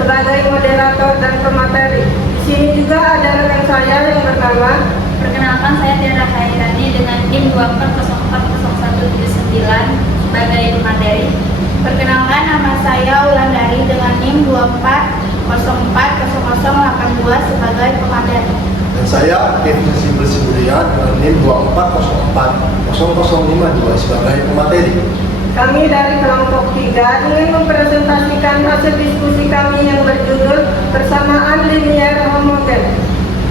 sebagai moderator dan pemateri. Di sini juga ada rekan saya yang bernama. Perkenalkan, saya Tiara Khairani dengan NIM 2404179 sebagai pemateri. Perkenalkan, nama saya Wulandari dengan NIM 2404082 sebagai pemateri. Dan saya Kevin Sibulian dengan NIM 2404052 sebagai pemateri. Kami dari kelompok 3 ingin mempresentasikan hasil diskusi kami yang berjudul Persamaan Linier Homogen.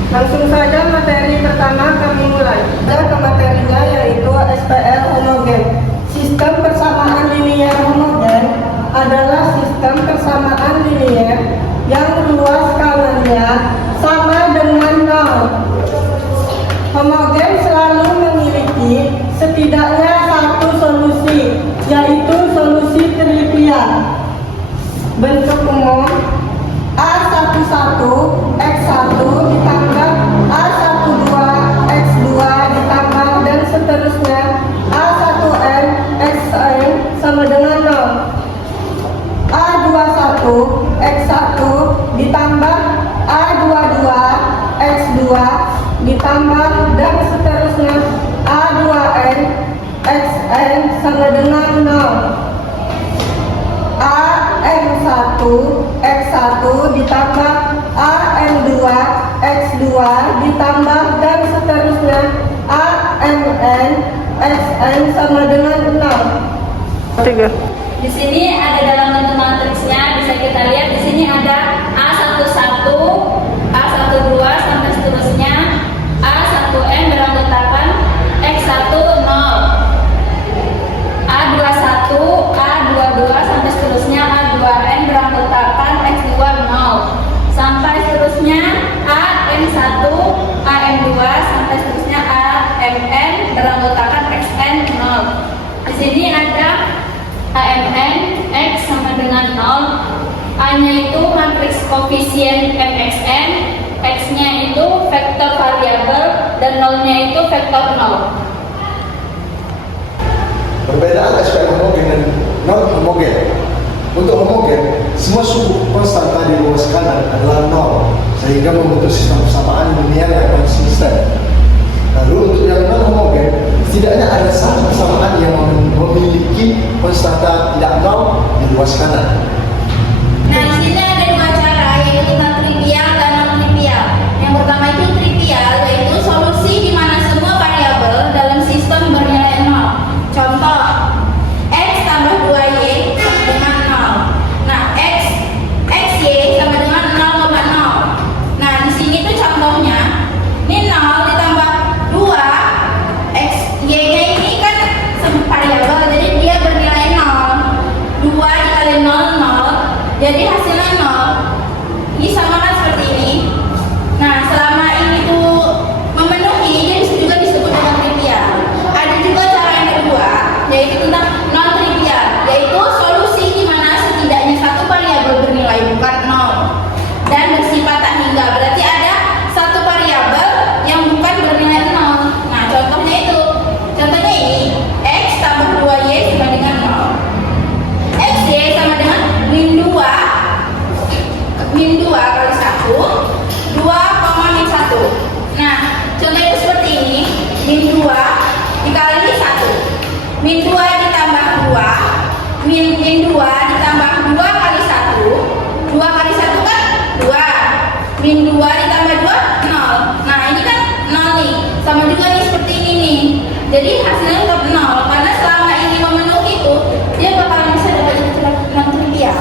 Langsung saja materi pertama kami mulai. Ke materinya yaitu SPL homogen. Sistem persamaan linier homogen adalah sistem persamaan linier yang ruas kanannya sama dengan 0. Homogen selalu memiliki setidaknya satu solusi, yaitu solusi trivial. Bentuk umum A11 X1 ditambah A12 X2 ditambah dan seterusnya A1N Xn sama dengan 0. A21 X1 ditambah A22 X2 ditambah dan seterusnya A2N Xn sama dengan 0. AN1 X1 ditambah AN2 X2 ditambah dan seterusnya ANN Xn sama dengan 0. Di sini ada dalam bentuk matriksnya, bisa kita lihat di sini ada A11, A12 sampai seterusnya, A1N beranggotakan X1 0, A21, A22 sampai seterusnya, A2N beranggotakan X2 0, sampai seterusnya AN1, AN2 sampai seterusnya AMN beranggotakan XN 0. Di sini ada AMN X sama dengan 0, A-nya itu matriks koefisien MXN, X-nya itu vektor variabel, dan 0-nya itu vektor 0. Perbedaan SPL homogen dan non homogen. Untuk homogen, semua suku konstanta di ruas kanan adalah 0, sehingga membentuk sistem persamaan linier yang konsisten. Lalu untuk yang non homogen, setidaknya ada satu persamaan yang memiliki konstanta tidak 0 di ruas kanan. Nah, di sini ada dua cara, yaitu trivial dan non trivial. Yang pertama itu trivial, yaitu solusi di mana semua variabel dalam sistem bernilai 0. Contoh, X tambah 2Y sama dengan 0. Nah, XY sama dengan 0,0. Nah, di sini tuh contohnya, ini 0 ditambah 2, XY-nya ini kan variabel, jadi dia bernilai 0. 2 dikali 0, 0, jadi hasilnya 0. Ini sama kan seperti ini. Nah, selama ini tuh memenuhi, jadi juga disebut dengan trivial. Ada juga cara yang kedua, yaitu tentang non trivial, yaitu solusi di mana setidaknya satu variabel bernilai bukan 0 dan bersifat tak hingga. Berarti ada satu variabel yang bukan bernilai 0. Nah, contohnya ini X tambah 2Y sama dengan 0. XY sama dengan min 2 kali 1, 2, min 1. Nah, contohnya itu seperti ini, min 2 dikali 1, min 2 ditambah 2, min 2 ditambah 2 kali 1, 2 kali 1 kan 2, min 2 ditambah 2, 0. Nah, ini kan 0 nih, sama juga nih seperti ini nih. Jadi hasilnya tetap 0, karena selama ini memenuhi itu, dia bakalan bisa dapat non trivial.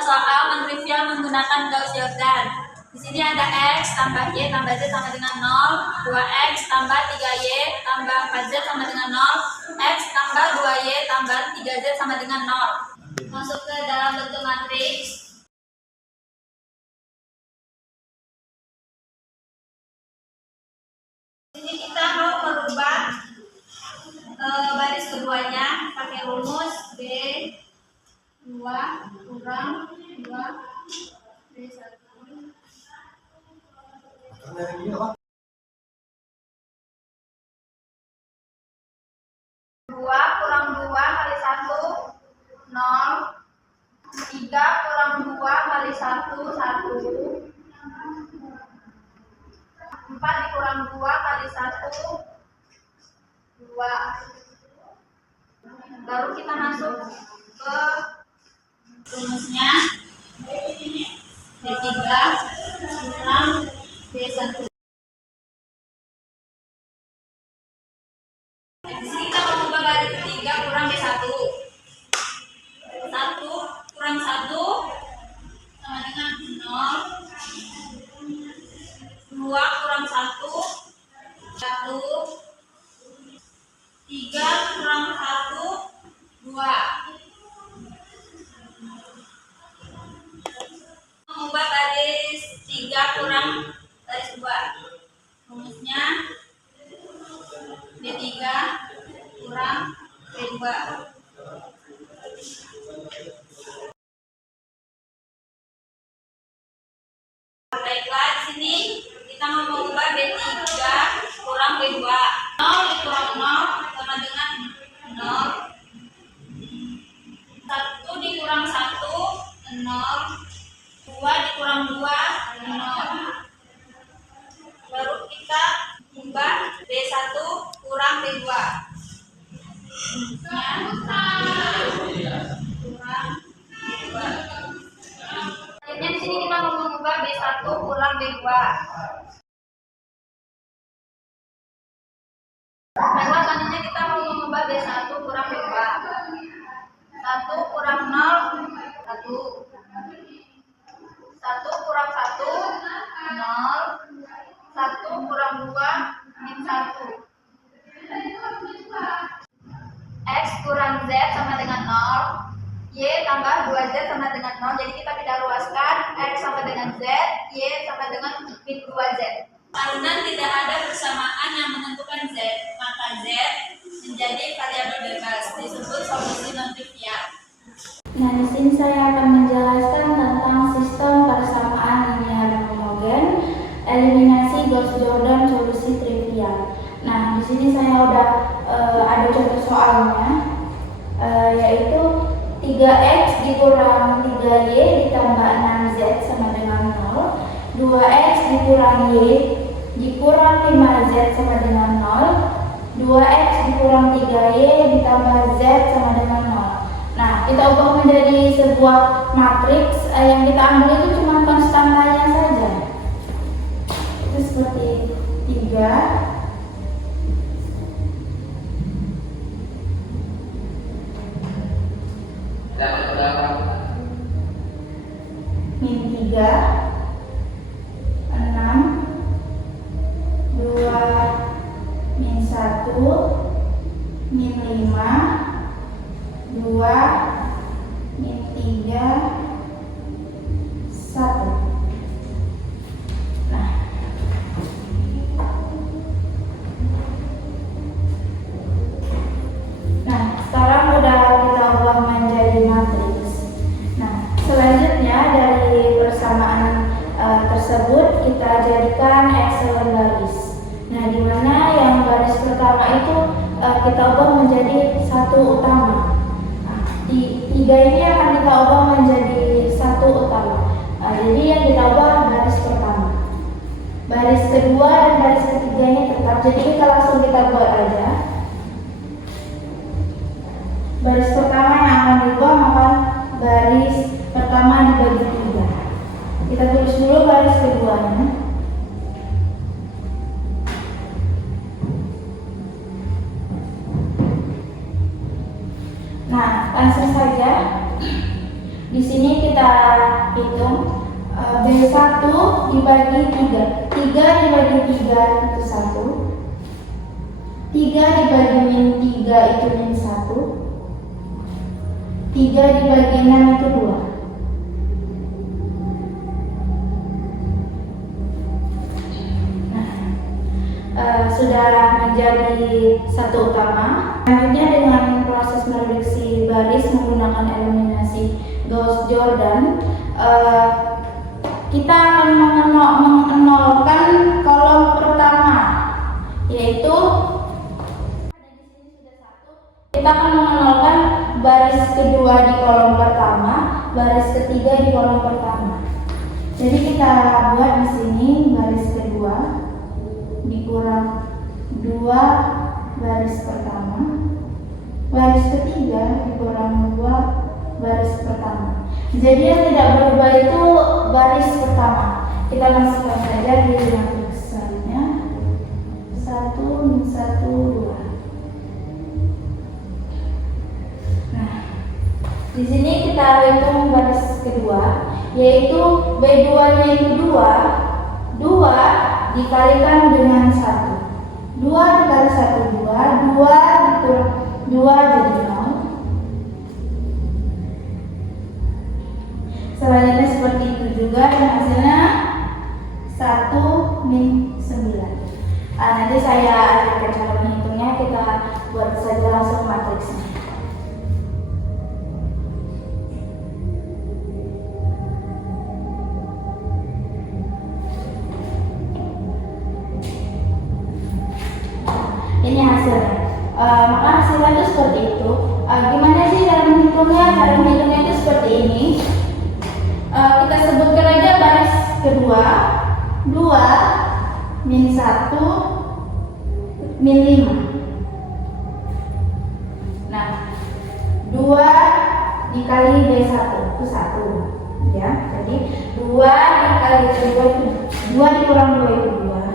Soal non-trivial menggunakan Gauss-Jordan. Di sini ada X tambah Y tambah Z sama dengan 0, 2X tambah 3Y tambah 4Z sama dengan 0, X tambah 2Y tambah 3Z sama dengan 0. Masuk ke dalam bentuk matriks. Di sini kita mau merubah baris keduanya pakai rumus B2 kurang 2 B1. 2 kurang 2 kali 1 0, 3 kurang 2 1, 1. 4 dikurang 2 kali 1, 2. Baru kita masuk ke Rumusnya B3 kurang B1. Di sini kita mengubah dari B3 kurang B1. 1 kurang 1 sama dengan 0. 2 kurang 1, 1. 3 kurang 1, 2. Mengubah baris 3 kurang baris 2. Rumusnya B3 kurang B2. Baiklah, di sini kita mau mengubah B3 kurang B2. 0 dikurang 0 sama dengan 0. 1 dikurang 1, 0. 2 dikurang 2, 0. Baru kita ubah B1 kurang B2. Kurang B2. Selanjutnya di sini kita mau mengubah B1 kurang B2. Baiklah, selanjutnya kita mau mengubah B1 kurang B2. 1 kurang 0, 1. 1 kurang 1, 0. 1 kurang 2, min 1. X kurang Z sama dengan 0. Y tambah 2Z sama dengan 0. Jadi kita tidak luaskan. X sama dengan Z, Y sama dengan min 2Z. Karena tidak ada persamaan yang menentukan Z, maka Z menjadi variabel bebas, disebut solusi non trivial. Nah, di sini saya akan menjelaskan tentang sistem persamaan linear dan homogen, eliminasi Gauss-Jordan, solusi trivial. Nah, di sini saya udah ada contoh soalnya, yaitu 3x dikurang 3y ditambah 6z sama dengan 0, 2x dikurang y dikurang 5z sama dengan 0, 2x dikurang 3y ditambah z sama dengan 0. Nah, kita ubah menjadi sebuah matriks. Yang kita ambil itu cuma konstantanya saja. Itu seperti 3 min 3 6 2 min 1 min 5 2 min 3 1. Nah, sekarang udah kita ubah menjadi matriks. Nah, selanjutnya dari persamaan tersebut kita jadikan echelon garis. Nah, di mana yang garis pertama itu kita ubah menjadi satu utama. Tiga ini akan kita ubah menjadi satu utama. Jadi yang kita ubah baris pertama. Baris kedua dan baris ketiga ini tetap. Jadi kita langsung kita buat aja. Baris pertama yang akan diubah maka baris pertama dibagi 3. Kita tulis dulu baris keduanya. Nah, langsung saja. Di sini kita hitung B1 dibagi 3. 3 dibagi 3 itu 1. 3 dibagi min 3 itu min 1. 3 dibagi 6 itu 2. Sudah menjadi satu utama. Selanjutnya dengan proses mereduksi baris menggunakan eliminasi Gauss-Jordan, kita akan mengenolkan kolom pertama, yaitu kita akan mengenolkan baris kedua di kolom pertama baris ketiga di kolom pertama. Jadi kita buat di sini baris kedua dikurang 2 baris pertama, baris ketiga dikurang 2 baris pertama. Jadi yang tidak berubah itu baris pertama. Kita masukkan saja di matriksnya 1 1 2. Nah, di sini kita hitung baris kedua, yaitu B2-nya itu 2 dikalikan dengan 1. 2 dikali 1 2 dikurang 2 jadi 0. Selanjutnya seperti itu juga, dan hasilnya 1 min 9. Nanti saya ajarkan cara menghitungnya, kita buat saja langsung matriksnya. Ini hasilnya. Maka hasilnya itu seperti itu. Gimana sih cara menghitungnya? Cara menghitungnya itu seperti ini. Kita sebutkan aja baris kedua 2 min 1 min 5. Nah, 2 dikali B1 itu 1 ya. Jadi 2 dikali kedua itu 2 dikurang 2 itu 2.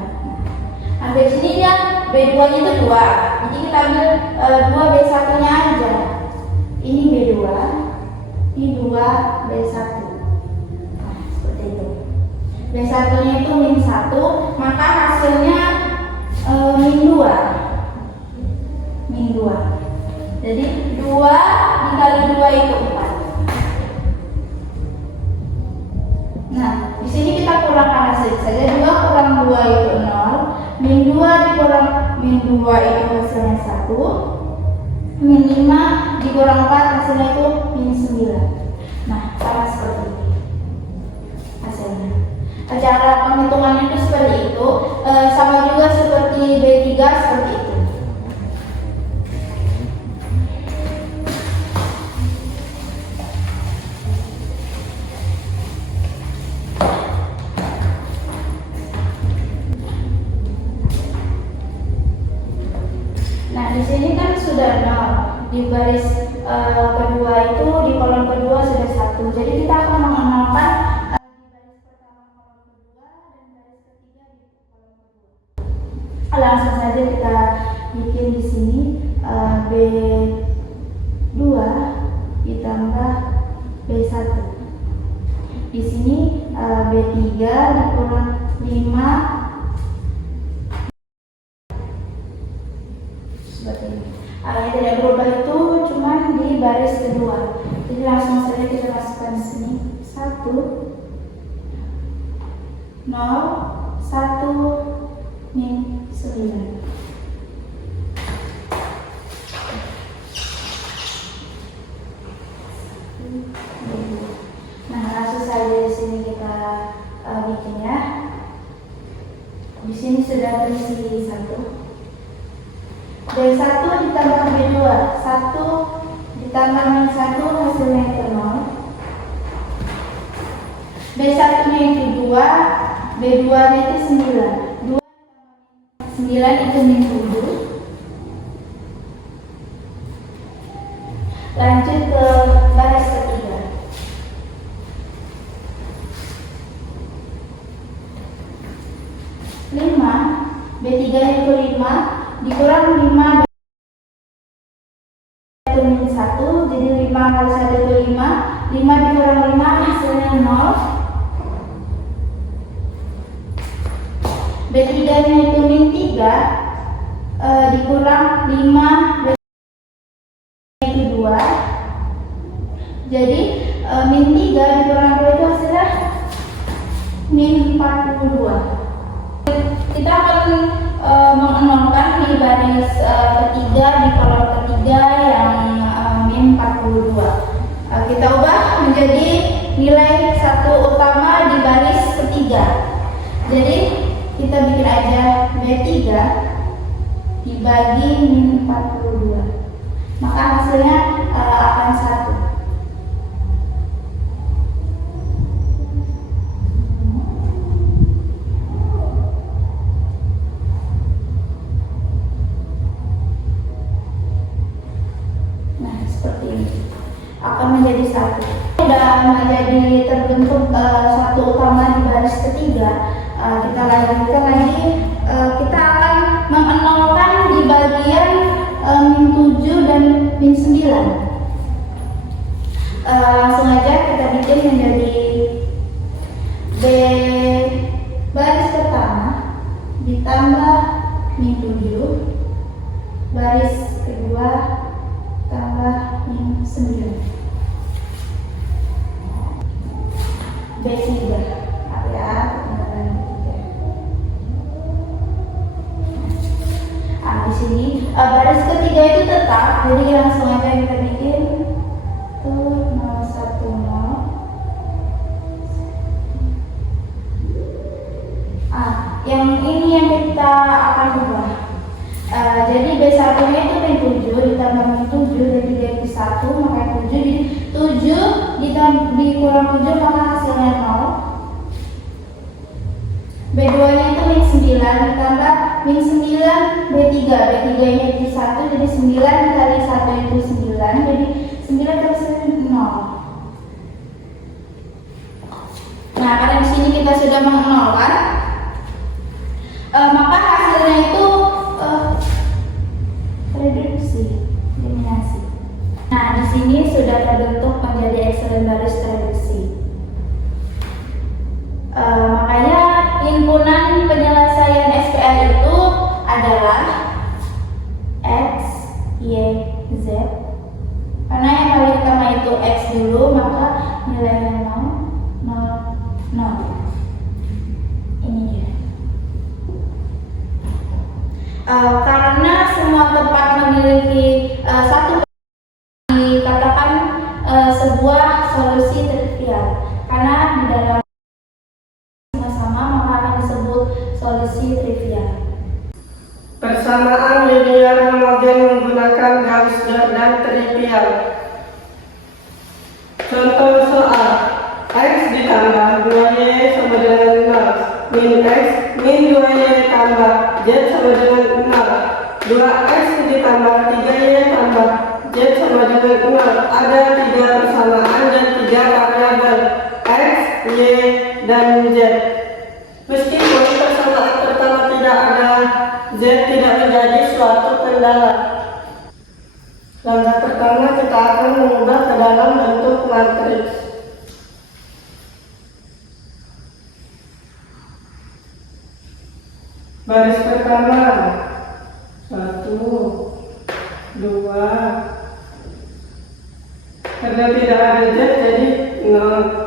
Nah, dari sini dia B2 nya itu 2. Jadi kita ambil 2 B1 nya aja. Ini B2, ini 2 B1. B1 nya itu min 1, maka hasilnya min 2. Min 2. Jadi 2 dikali 2 itu 4. Nah, di sini kita kurangkan hasil saja. 2 kurang 2 itu 0. Min 2 dikurang min 2 itu hasilnya 1. Min 5 dikurang 4 hasilnya itu min 9. Nah, sama seperti ini hasilnya. Cara penghitungannya itu seperti itu, sama juga seperti B3 seperti itu. Nah, di sini kan sudah 0. Di baris kedua itu di kolom kedua sudah 1. Jadi kita akan mengenalkan langsung saja kita bikin di sini B2 ditambah B1. Di sini B3 dikurang 5 seperti ini. Yang tidak berubah itu cuma di baris kedua. Jadi langsung saja kita masukkan di sini 1 0 1 min 9. Nah, langsung saja di sini kita bikin ya. Di sini sudah terisi 1. B1 ditambah B2, 1 ditambah min 1 hasilnya itu 0. B1 nya itu 2, B2 nya itu 9. 9 itu min 7. Lanjut ke baris ketiga. B3 itu 5 dikurang 5 itu min 1, jadi 5 kali 1 itu 5 dikurang 5 hasilnya 0. B3 nya itu min 3 dikurang 5 itu 2, jadi min 3 dikurang 2 itu hasilnya min 42. Kita akan mengenalkan di baris ketiga di kolom ketiga yang min 42. Kita ubah menjadi nilai satu utama di baris ketiga. Jadi kita bikin aja B3 dibagi min 42, maka hasilnya akan 1. terbentuk satu utama di baris ketiga, kita lanjutkan lagi. Kita akan mengenolkan di bagian min 7 dan min 9. Langsung aja kita bikin menjadi B baris pertama ditambah min 7, baris kedua tambah min 9. B3 ya, di sini baris ketiga itu tetap, jadi langsung aja kita bikin tuh 010. Yang ini yang kita akan ubah. Jadi B1 nya itu min 7 ditambah min 7 jadi jadi 1, maka 7 jadi 7 dikurang 7 maka hasilnya 0. B2 nya itu min 9 ditambah min 9 B3 nya jadi 1 jadi 9 kali 1 itu 9 jadi 9 kali 9 0. Nah, karena di sini kita sudah mengenolkan, maka hasilnya itu reduksi, eliminasi. Nah, di sini sudah terbentuk menjadi ekselon baris reduksi. Makanya himpunan penyelesaian SPR itu adalah X, Y, Z. Karena yang paling utama itu X dulu, maka nilainya 0, 0, 0. Ini dia. Karena semua tempat memiliki satu, dikatakan sebuah solusi trivial. Karena di dalam sama maka akan disebut solusi trivial. Persamaan linear homogen menggunakan Gauss-Jordan trivial. Contoh soal X ditambah 2Y sama dengan 0 min X min 2Y tambah Z sama dengan 0, 2X ditambah 3Y tambah Z sama dengan 0. Ada 3 persamaan dan 3 variabel X, Y, dan Z. Meskipun persamaan pertama tidak ada, Z tidak menjadi suatu kendala. Langkah pertama kita akan mengubah ke dalam bentuk matriks. Baris pertama 1, 2. Karena tidak ada Z jadi 0.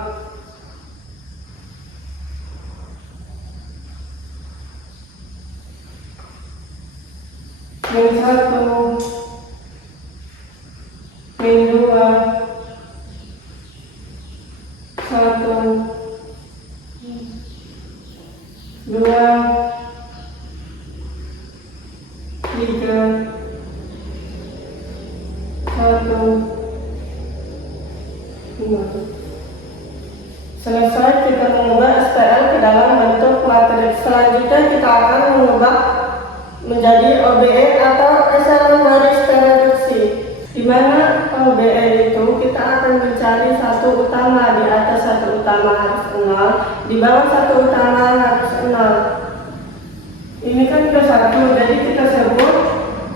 Min 1, min 2, 1, 2, 3, 1, 2. Selesai kita mengubah SPL ke dalam bentuk matriks. Selanjutnya kita akan mengubah menjadi OBE atau ekselon baris reduksi, di mana OBE itu kita akan mencari satu utama. Di atas satu utama harus 0, di bawah satu utama harus 0. Ini kan ke 1, jadi kita sebut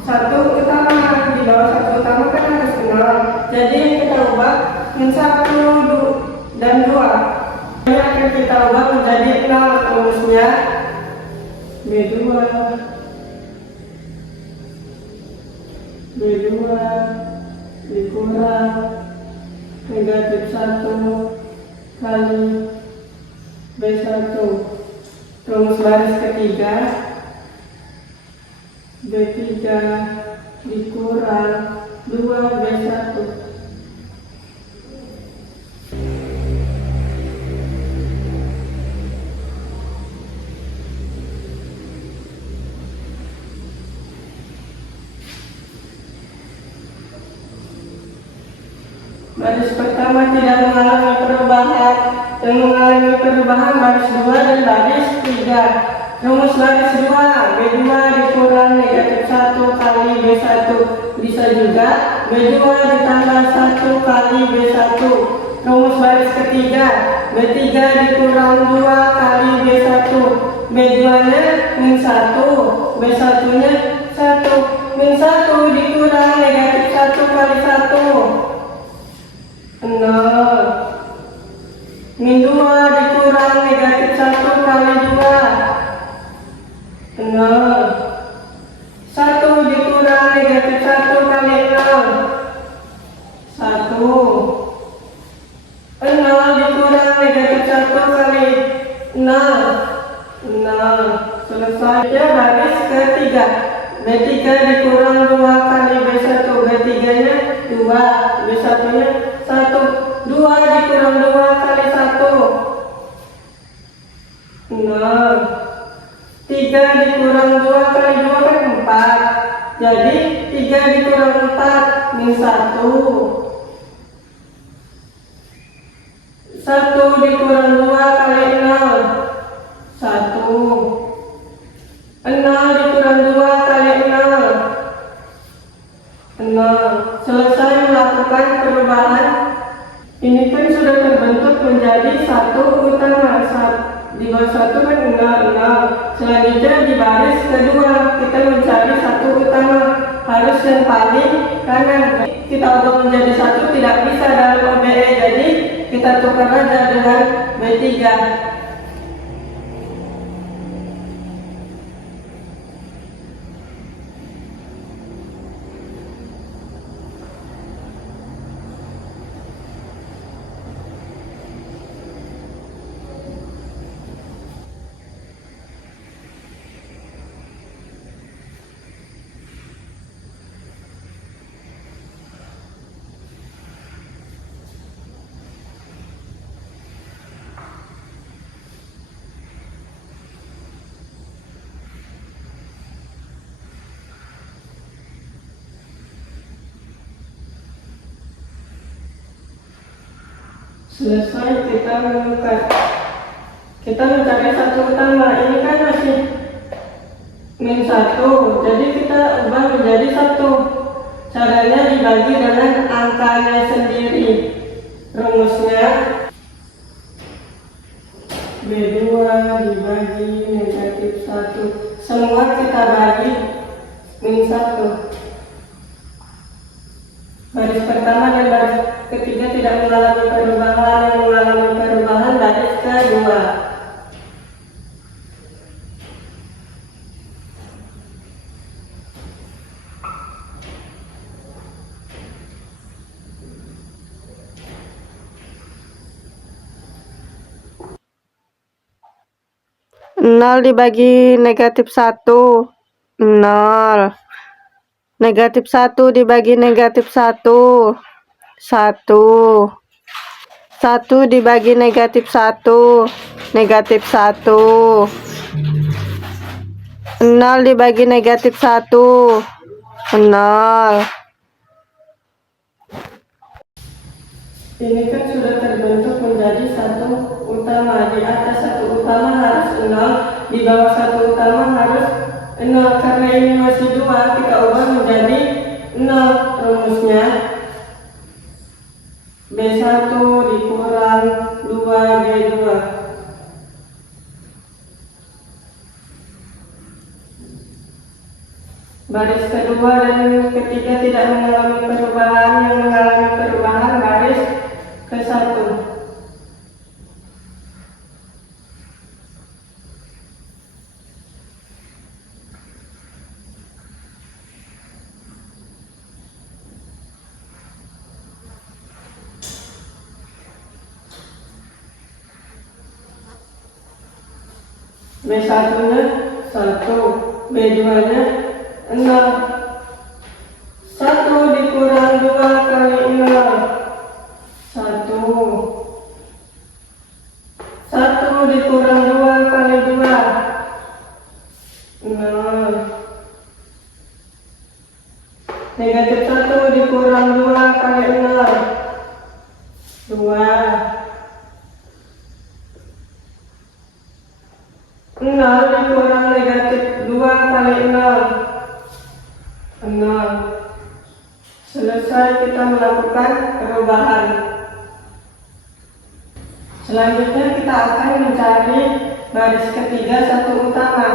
satu utama. Di bawah satu utama kan harus 0, jadi kita ubah min 1 dan 2. Ini akan kita ubah menjadi 0, rumusnya B2 dikurang negatif 1 kali B1. Rumus baris ketiga B3 dikurang 2B1. Baris pertama tidak mengalami perubahan, yang mengalami perubahan baris 2 dan baris 3. Rumus baris 2 B2 dikurang negatif 1 kali B1. Bisa juga B2 ditambah 1 kali B1. Rumus baris ketiga B3 dikurang 2 kali B1. B2 nya min 1, B1 nya 1. Min 1 dikurang negatif 1 kali 1 0. Min 2 dikurang negatif 1 kali 2 0. 1 dikurang negatif 1 kali 0 1. 0 dikurang negatif 1 kali 0 0. Selesai ya, baris ketiga. B3 dikurang 2 kali B1. B3 nya 2, B1 nya 1. 2 dikurang 2 kali 1 0. 3 dikurang 2 kali 2 kan 4. Jadi 3 dikurang 4 min 1. 1 dikurang 2 kali 0 1. 0 dikurang 2 kali 0 0. Selesai melakukan perubahan. Ini kan sudah terbentuk menjadi 1 utama. Di bawah 1 kan 0 0. Selanjutnya di baris kedua kita mencari 1 utama, harus yang paling kanan. Kita ubah menjadi 1 tidak bisa dalam OBE, jadi kita tukar aja dengan B3. Selesai kita mencari 1 utama. Ini kan masih min 1, jadi kita ubah menjadi 1. Caranya dibagi dengan angkanya sendiri. Rumusnya B2 dibagi negatif 1. Semua kita bagi min 1. Baris pertama dan baris ketiga tidak mengalami perubahan. Yang mengalami perubahan baris kedua. Nol dibagi negatif 1 0. Negatif 1 dibagi negatif 1 1. 1 dibagi negatif 1 negatif 1. 0 dibagi negatif 1 0. Ini kan sudah terbentuk menjadi 1 utama. Di atas 1 utama harus 0, di bawah 1 utama harus 0. Karena ini masih 2, kita ubah menjadi 0. Rumusnya B1 dikurang 2B2. Baris kedua dan ketiga tidak mengalami perubahan. Yang mengalami perubahan baris ke-1. B1 nya 1, B2 nya 0. 1 dikurang 2 kali 0 1. 1 dikurang 2 kali 2 0. Negatif 1 dikurang 2 kali 0 2. 0 dikurang negatif 2 kali 0 0. Selesai kita melakukan perubahan. Selanjutnya kita akan mencari baris ketiga satu utama.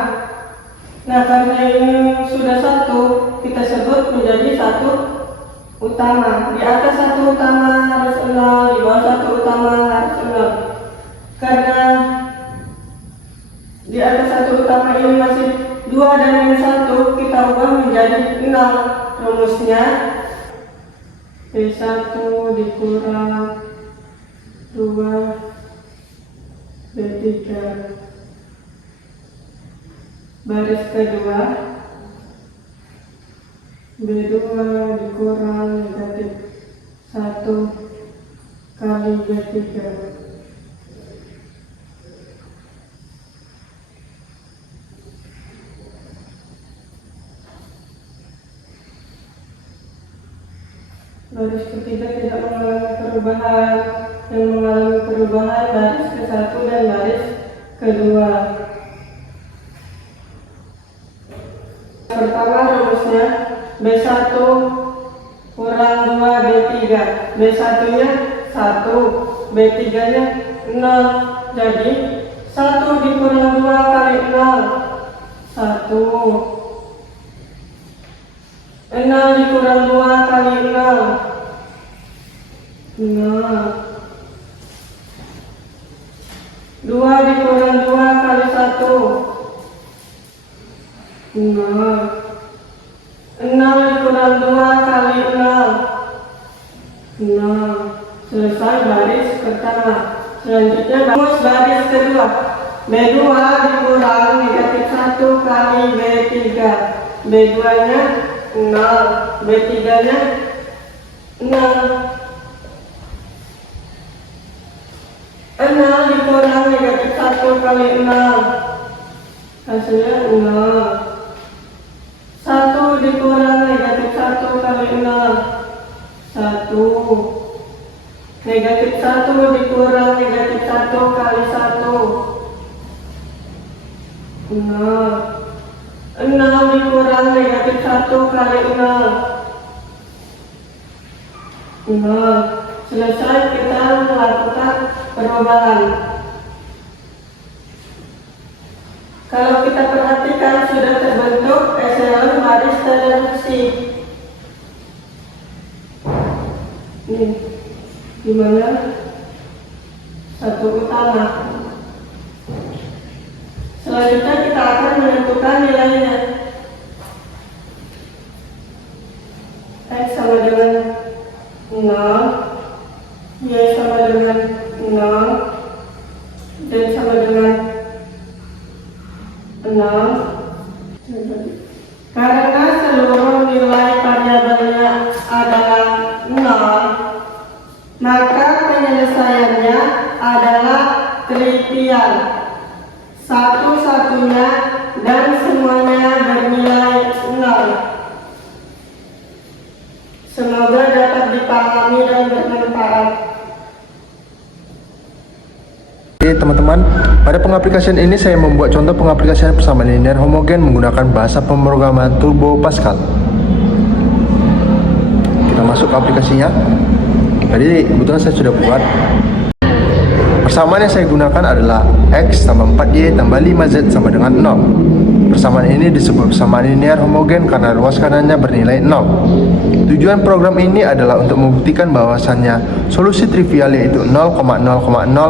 Nah, karena ini sudah satu, kita sebut menjadi satu utama. Di atas satu utama harus 0, di bawah satu utama harus 0. Karena di atas satu utama ini masih 2 dan min 1, kita ubah menjadi 0. Rumusnya B1 dikurang 2 B3. Baris kedua B2 dikurang negatif 1 kali B3. Baris ketiga tidak mengalami perubahan. Yang mengalami perubahan baris ke-1 dan baris kedua. Pertama rumusnya B1 kurang 2 B3. B1 nya 1, B3 nya 0. Jadi 1 dikurang 2 kali 0 1. 0 dikurang 2 kali 0 0. 2 dikurang 2 kali 1 0. 0 dikurang 2 kali 0 0. Selesai baris pertama. Selanjutnya rumus baris kedua. B2 dikurang negatif 1 kali B3. B2 nya 0, B3 nya 0. 0 dikurang negatif 1 kali 0, hasilnya 0. 1 dikurang negatif 1 kali 0, 1. Negatif 1 dikurang negatif 1 kali 1, 0. 0 dikurang negatif 1 kali 0, 0. Selesai kita melakukan perubahan. Kalau kita perhatikan sudah terbentuk eselon baris toleransi. Ini dimana satu utama. Selanjutnya kita akan menentukan nilainya. X sama dengan 0, Y sama dengan 0, Z sama dengan 0. Karena seluruh nilai variabelnya adalah 0, maka penyelesaiannya adalah trivial. Satu-satunya dan semuanya bernilai 0. Semoga dapat dipahami dan bermanfaat. Oke teman-teman, pada pengaplikasian ini saya membuat contoh pengaplikasian persamaan linear homogen menggunakan bahasa pemrograman Turbo Pascal. Kita masuk ke aplikasinya. Jadi kebetulan saya sudah buat. Persamaan yang saya gunakan adalah X tambah 4Y tambah 5Z sama dengan 0. Persamaan ini disebut persamaan linear homogen karena ruas kanannya bernilai 0. Tujuan program ini adalah untuk membuktikan bahwasannya solusi trivial yaitu 0,0,0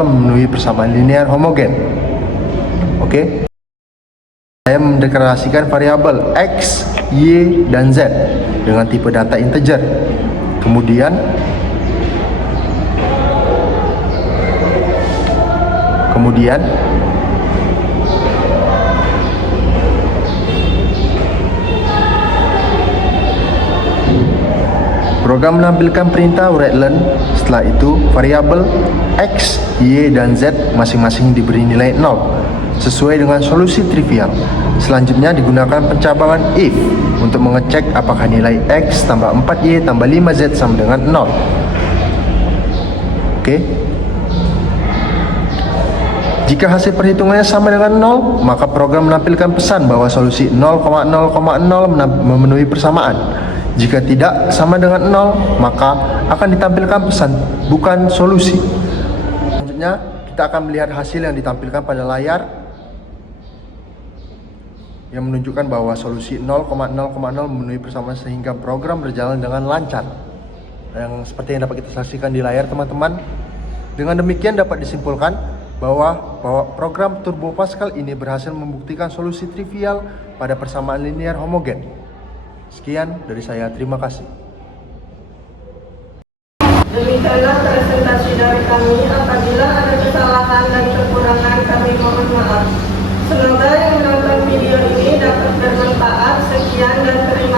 memenuhi persamaan linear homogen. Oke. Saya mendeklarasikan variabel X, Y, dan Z dengan tipe data integer. Kemudian program menampilkan perintah write-learn. Setelah itu, variabel X, Y, dan Z masing-masing diberi nilai 0 sesuai dengan solusi trivial. Selanjutnya digunakan pencabangan if untuk mengecek apakah nilai X tambah 4Y tambah 5Z sama dengan 0. Oke. Jika hasil perhitungannya sama dengan 0, maka program menampilkan pesan bahwa solusi 0,0,0 memenuhi persamaan. Jika tidak sama dengan 0, maka akan ditampilkan pesan bukan solusi. Selanjutnya, kita akan melihat hasil yang ditampilkan pada layar yang menunjukkan bahwa solusi 0,0,0 memenuhi persamaan sehingga program berjalan dengan lancar. Yang seperti yang dapat kita saksikan di layar teman-teman. Dengan demikian dapat disimpulkan bahwa program Turbo Pascal ini berhasil membuktikan solusi trivial pada persamaan linear homogen. Sekian dari saya, terima kasih. Demikianlah presentasi dari kami. Apabila ada kesalahan dan kekurangan, kami mohon maaf. Semoga yang menonton video ini dapat bermanfaat. Sekian dan terima